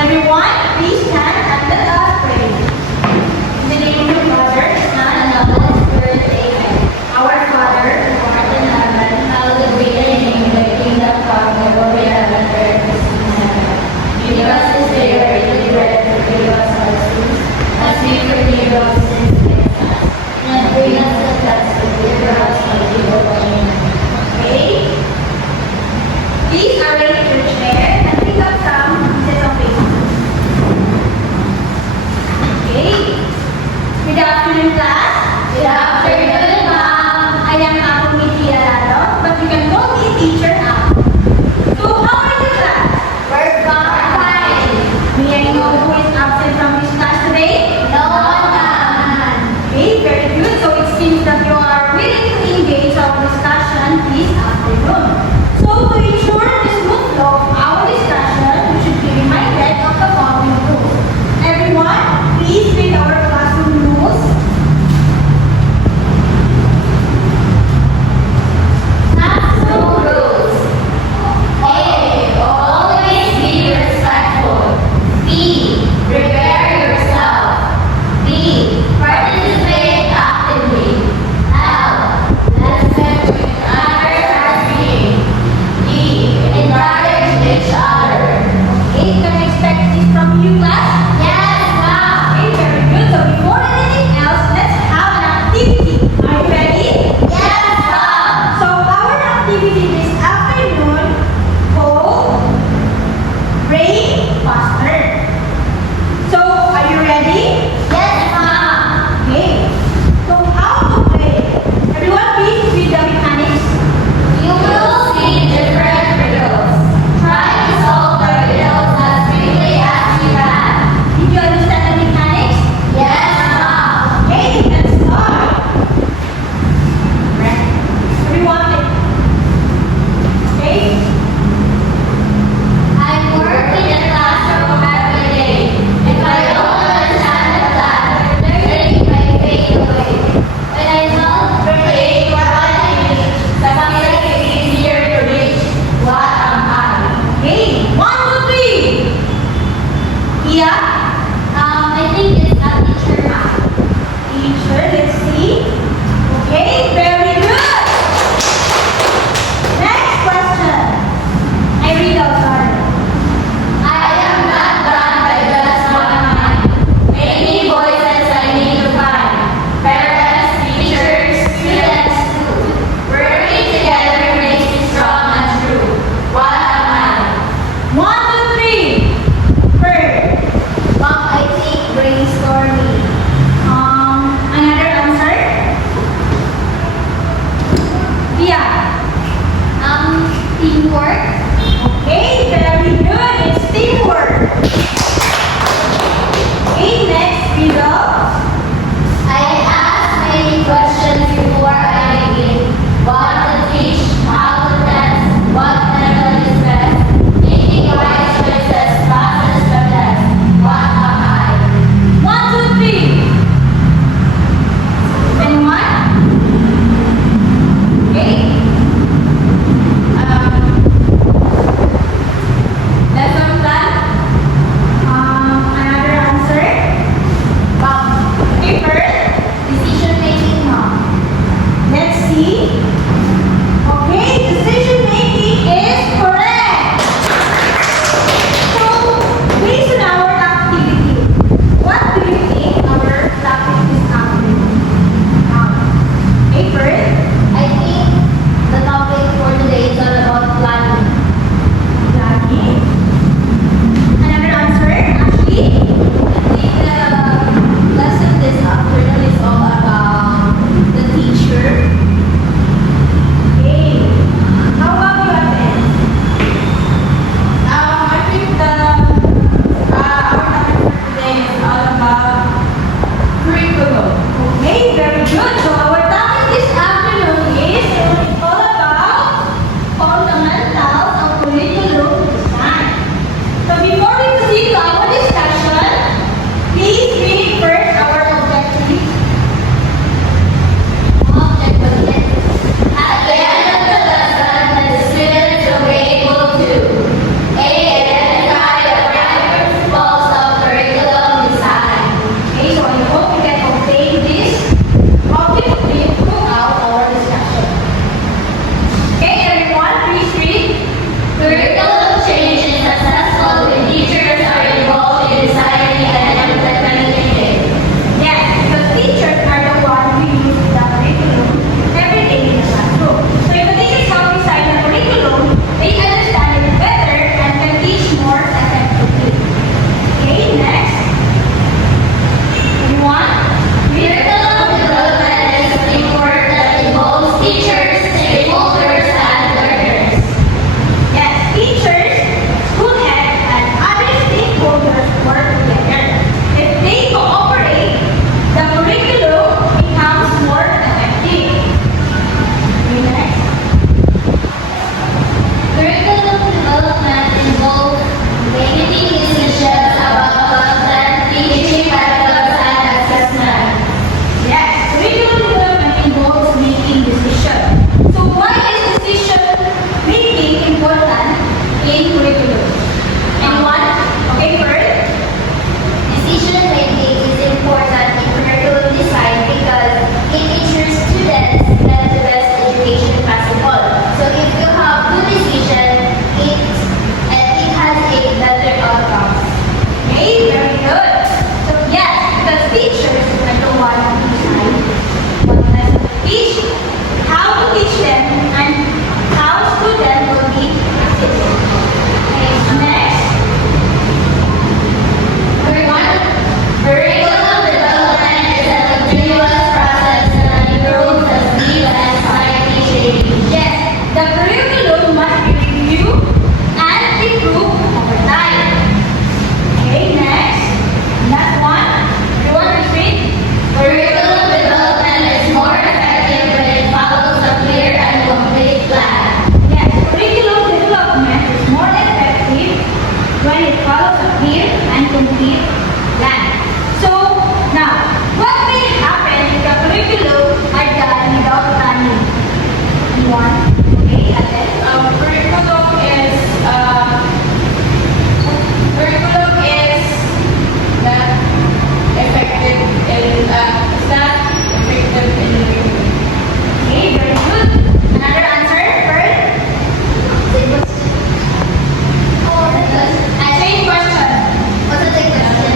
Everyone, please stand and let us pray. In the name of the Father, Son, and of the Holy Spirit, amen. Our Father, who art in heaven, hallowed be thy name. Thy kingdom come, thy will be done on earth as in heaven. Give us this day our daily bread, and forgive us our sins, as we forgive our sins against us. And bring us to test, but deliver us from evil. Amen. Okay? Please arrange your chair and pick up some pieces of paper. Okay. Good afternoon, class. Good afternoon, ma'am. I am Miss Lalo, but you can call me teacher now. So, how are you, class? We're fine. May I know who is absent from this class today? No one. Okay, very good. So, it seems that you are willing to engage our discussion this afternoon. So, to ensure the smooth flow of our discussion, we should be reminded of the following rules. Everyone, please read our classroom rules. Classroom rules. A. Always be respectful. B. Prepare yourself. B. Participate actively. L. Listen to each other as being. D. Encourage each other. Okay, can I expect this from you, class? Yes, ma'am. Okay, very good. So before anything else, let's have an activity. Are you ready? Yes, ma'am. So our activity this afternoon called Brain Faster. So are you ready? Yes, ma'am. Okay. So how to play? Everyone, please read the mechanics. You will see different riddles. Try to solve the riddles as quickly as you can. Did you understand the mechanics? Yes, ma'am. Okay, let's start. Right. Everyone, okay. I work in a classroom as follows a clear and complete plan. So, now, what will happen if the curriculum are done without planning? Anyone? Okay, Ate? Curriculum is not effective in learning. Okay, very good. Another answer, Pearl? Same question. What's the question?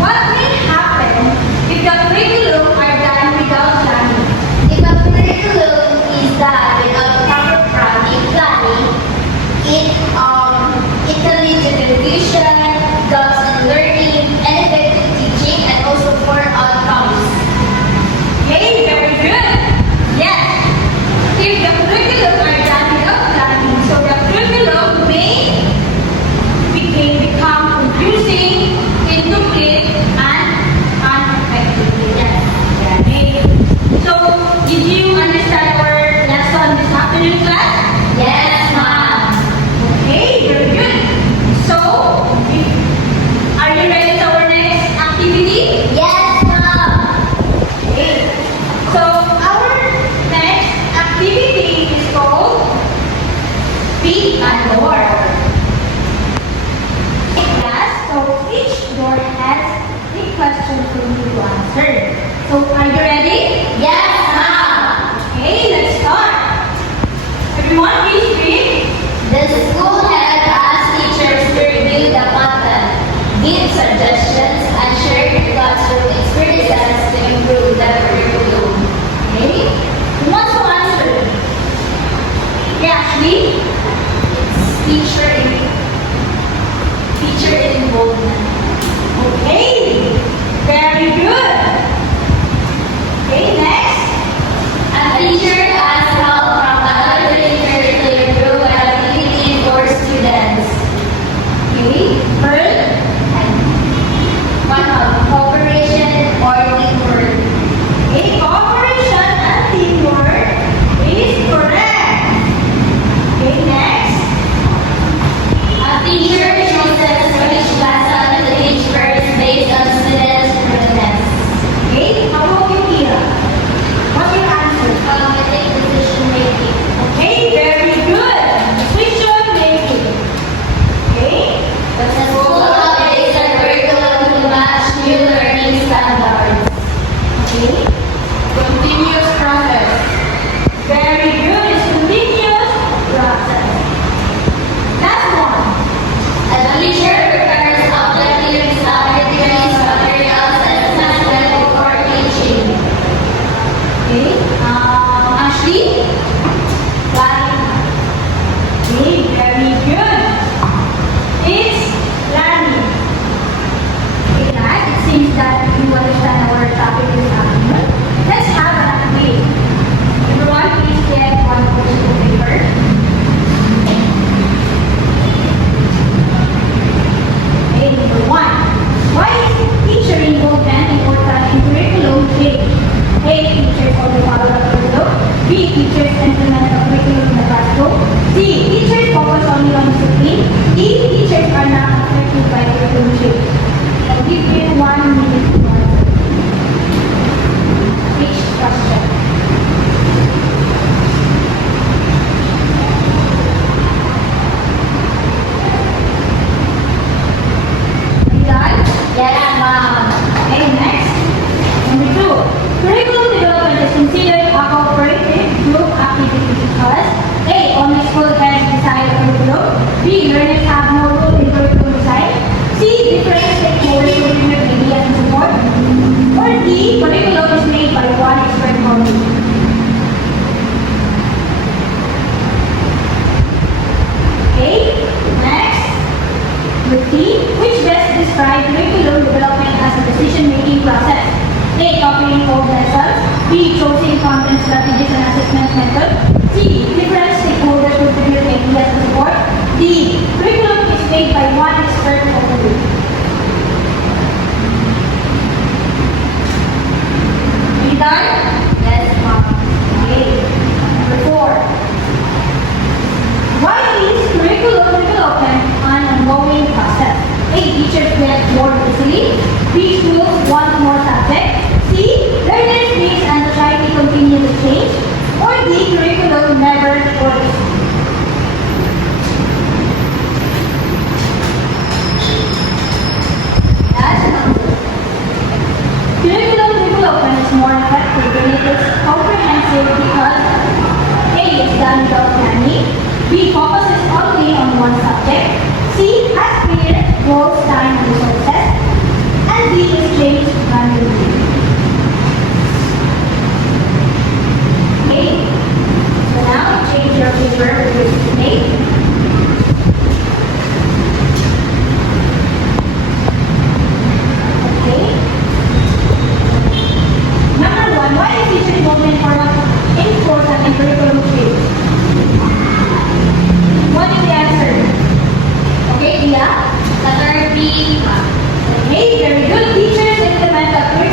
What will happen if the curriculum are done without planning? If a curriculum is done without proper planning, it can lead to confusion, gaps in learning, ineffective teaching, and also poor outcomes. Okay, very good. Yes. If the curriculum are done without planning, so the curriculum may become confusing, incomplete, and ineffective. Yes. Okay. So, did you understand our lesson this afternoon, class? Yes, ma'am. Okay, very good. So, are you ready for our next activity? Yes, ma'am. Okay. So our next activity is called Beat a Door. Yes, so each door has a question for you to answer. So are you ready? Yes, ma'am. Okay, let's start. Everyone, please read. The school head asked teachers to review the content, give suggestions, and share classroom experiences to improve the curriculum. Okay. Who wants to answer? Okay, Ashley. Teacher involvement. Okay. Very good. Okay, next. A teacher asked help from another teacher to improve an activity for students. Okay. Pearl. One of cooperation or teamwork. Okay, cooperation and teamwork is correct. Okay, next. A teacher chooses which lesson to teach first based on students' preference. Okay, how about you, Tia? What's your answer? Cognitive decision making. Okay, very good. Decision making. Okay. The school updates the curriculum to match new learning standards. Okay. Continuous process. Very good. It's continuous process. Last one. A teacher prepares objectives, activities, materials, and assessment for teaching. Okay. Ashley. Planning. Okay, very good. It's planning. Okay, guys, it seems that you understand our topic this afternoon. Let's have an activity. Everyone, please get one piece of paper. Okay, number one. Why is teacher involvement important in curriculum change? A. Teachers also follow the curriculum. B. Teachers implement the curriculum in the classroom. C. Teachers focus only on discipline. D. Teachers are not affected by curriculum change. I'll give you 1 minute to answer each question. Are you done? Yes, ma'am. Okay, next. Number two. Curriculum development is considered a cooperative group activity because A. Only school heads decide the curriculum. B. Learners have no role in curriculum design. C. Different stakeholders contribute ideas and support. Or D. Curriculum is made by one expert only. Okay, next. With D, which best describe curriculum development as a decision-making process? A. Copying old lessons. B. Choosing content strategies and assessment method. C. Different stakeholders contribute ideas and support. D. Curriculum is made by one expert only. Are you done? Yes, ma'am. Okay. Number four. Why is curriculum development an ongoing process? done without planning. B focuses only on one subject. C has clear goals, time, and resources. And D is changed randomly. Okay. So now change your paper with your teammate. Okay. Number one, why is teacher involvement important in curriculum change? What is the answer? Okay, Dia? Letter B, ma'am. Okay, very good. Teachers implement a